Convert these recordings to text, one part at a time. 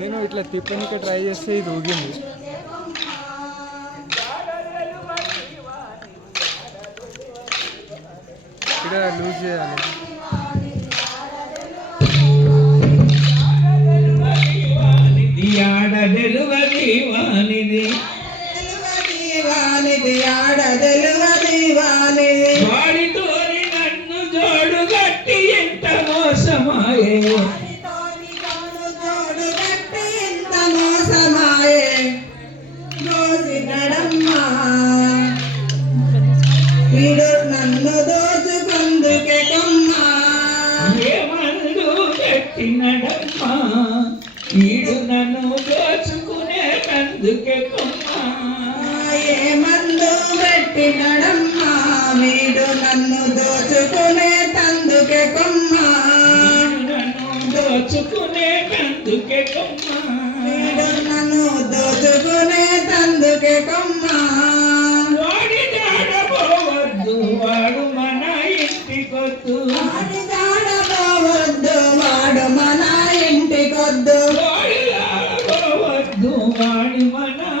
నేను ఇట్లా తిప్పనికి ట్రై చేస్తే ఇది ఊగింది. ఇక్కడ లూజ్ చేయాలి. ఆడ నన్ను జోడు గట్టి ఎంత మోసమాయే. నన్ను దోచుకుందుకెటమ్మా ఏమందు పెట్టినడమ్మా వీడు నన్ను దోచుకునే దోచుకునేటందుకెటమ్మా ఏమందు పెట్టినడమ్మా వీడు నన్ను దోచుకునే తందుకెటమ్మా నన్ను దోచుకునే తందుకెట ಅದು ವಾಣಿ ಮನ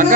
అక్క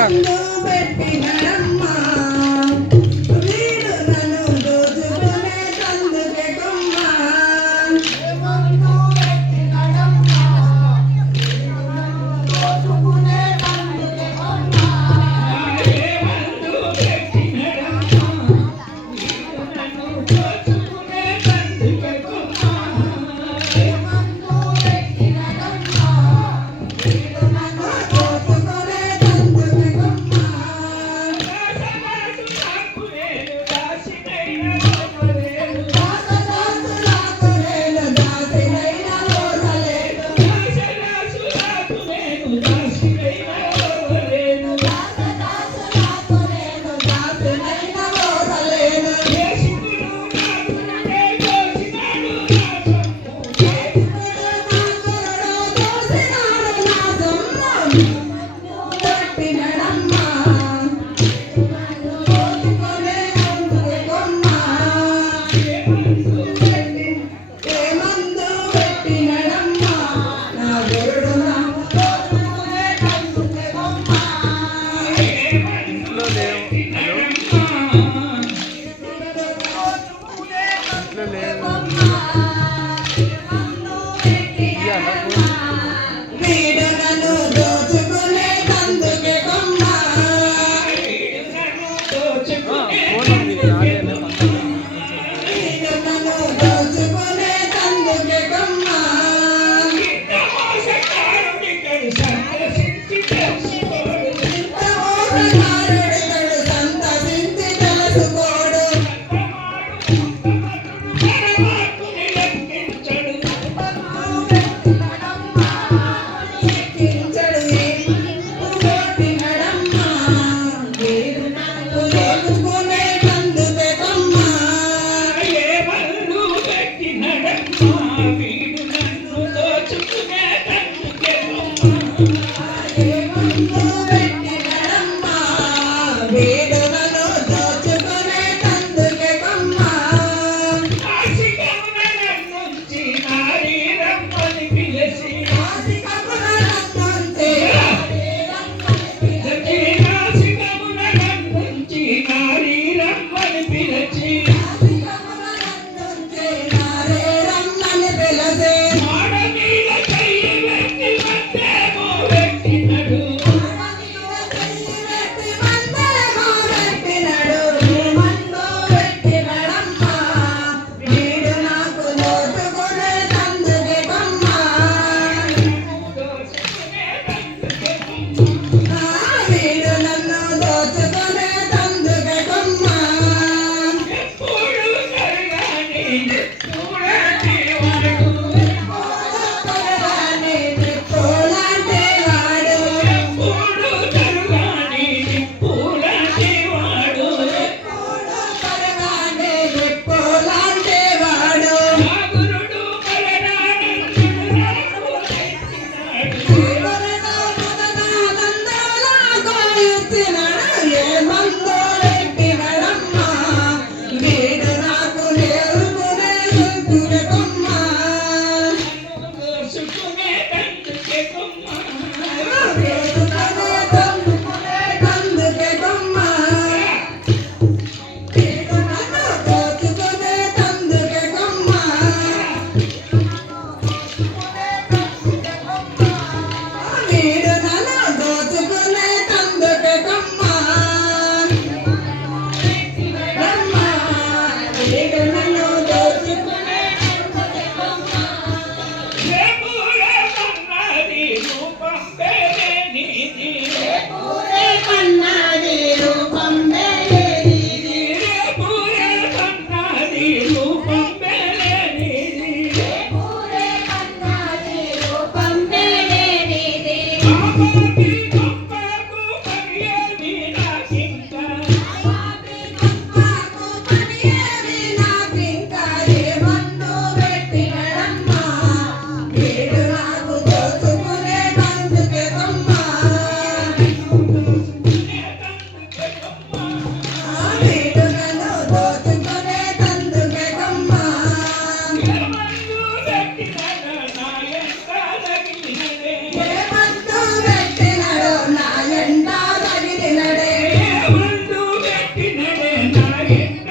entrar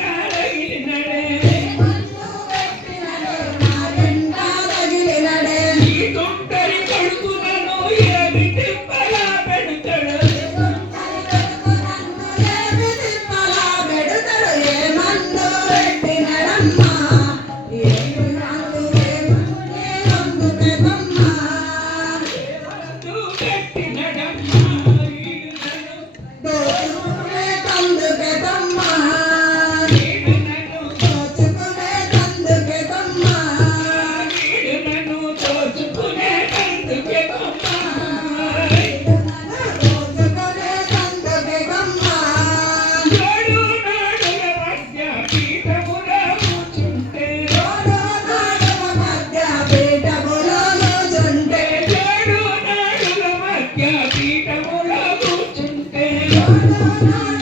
del conflicto.